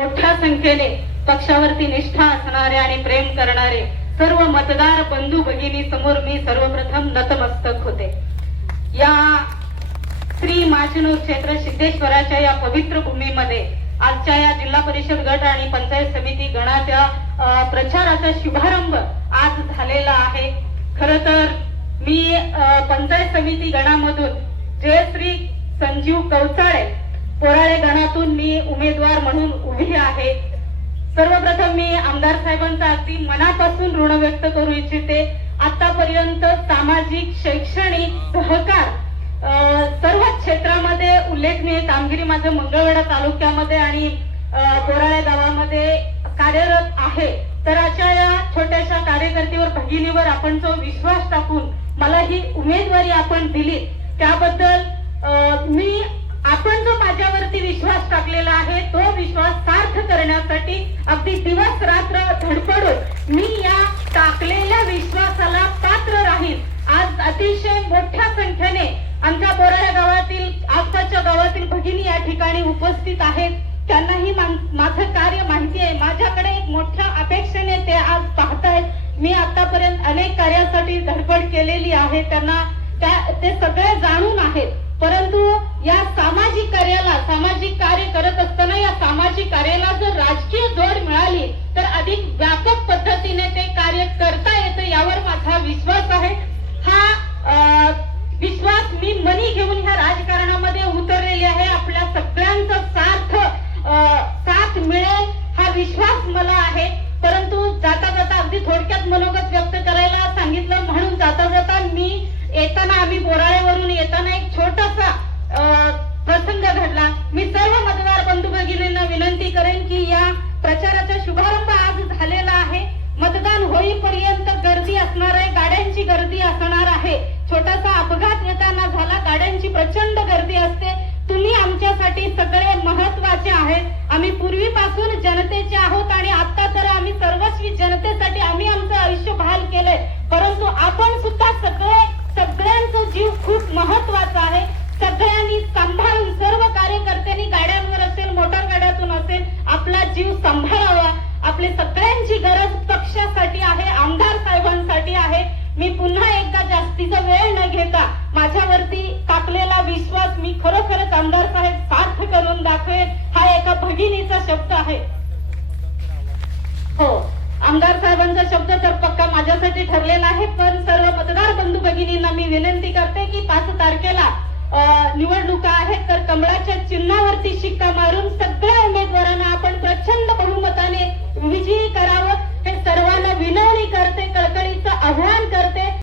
मोठ्या संख्येने पक्षावरती निष्ठा असणारे आणि प्रेम करणारे सर्व मतदार बंधू भगिनी समोर मी सर्वप्रथम नतमस्तक होते. या श्री माचनूर क्षेत्र सिद्धेश्वराच्या या पवित्र भूमीमध्ये आजच्या या जिल्हा परिषद गट आणि पंचायत समिती गणाच्या प्रचाराचा शुभारंभ आज झालेला आहे. खर तर मी पंचायत समिती गणामधून जयश्री संजीव कवचाळे पोराळे गणातून मी उमेदवार म्हणून उभी आहे. सर्वप्रथम मी आमदार साहेबांचा अगदी मनापासून ऋण व्यक्त करू इच्छिते. आतापर्यंत सामाजिक शैक्षणिक सहकार सर्व क्षेत्रामध्ये उल्लेखनीय कामगिरी माझं मंगळवेढा तालुक्यामध्ये आणि बोराळे गावामध्ये कार्यरत आहे. तर अशा या छोट्याशा कार्यकर्तीवर भगिनीवर आपण जो विश्वास टाकून मला ही उमेदवारी आपण दिली त्याबद्दल मी जो विश्वास टाकलेला आहे तो विश्वास सार्थ करण्यासाठी अगदी दिवस रात्र धडपडून मी या टाकलेल्या विश्वासाला पात्र राहील आज अतिशय मोठ्या संख्येने आमच्या बोराळ्या गावातील आसपासच्या गावातील भगिनी या ठिकाणी उपस्थित आहेत. त्यांनाही माझं कार्य माहिती आहे. माझ्याकडे एक मोठ्या अपेक्षेने ते आज पाहतायत. मी आतापर्यंत अनेक कार्यासाठी धडपड केलेली आहे. त्यांना त्या ते सगळे जाणून आहेत. परंतु या सामाजिक कार्याला मी घेऊन ह्या राजकारणामध्ये उतरलेली आहे. आपल्या सगळ्यांचा साथ साथ मिळेल हा विश्वास मला आहे. परंतु जाता जाता अगदी थोडक्यात मनोगत व्यक्त करायला सांगितलं म्हणून जाता जाता मी येताना आम्ही बोराळेवरून येताना एक छोटासा प्रसंग घडला. मी सर्व मतदार बंधू भगिनींना विनंती करेन की या प्रचाराचा शुभारंभ आज झालेला आहे. मतदान होईपर्यंत गर्दी असणार आहे. गाड्यांची गर्दी असणार आहे. छोटासा अपघात येताना झाला गाड्यांची प्रचंड गर्दी असते. तुम्ही आमच्यासाठी सगळे महत्त्वाचे आहेत. आम्ही पूर्वीपासून जनतेचे आहोत आणि आता तर आम्ही सर्वस्वी जनतेसाठी आम्ही आमचं आयुष्य बहाल केलंय. परंतु आपण सुद्धा सगळे सगळ्यांचा जीव खूप महत्त्वाचा आहे. सगळ्यांनी सांभाळून सर्व कार्यकर्त्यांनी गाड्यांवर असेल मोटार गाड्यातून असेल आपला जीव सांभाळावा. आपले सगळ्यांची गरज पक्षासाठी आहे आमदार साहेबांसाठी आहे. मी पुन्हा एकदा जास्तीचा आमदार साहेब सार्थ करून दाखवेन हा एका भगिनीचा शब्द आहे. हो आमदार साहेबांचा शब्द तर पक्का माझ्यासाठी ठरलेला आहे पण सर्व मतदार बंधू भगिनींना मी विनंती करते की पाच तारखेला निवडणुका आहेत तर कमळाच्या चिन्हावरती शिक्का मारून सगळ्या उमेदवारांना आपण प्रचंड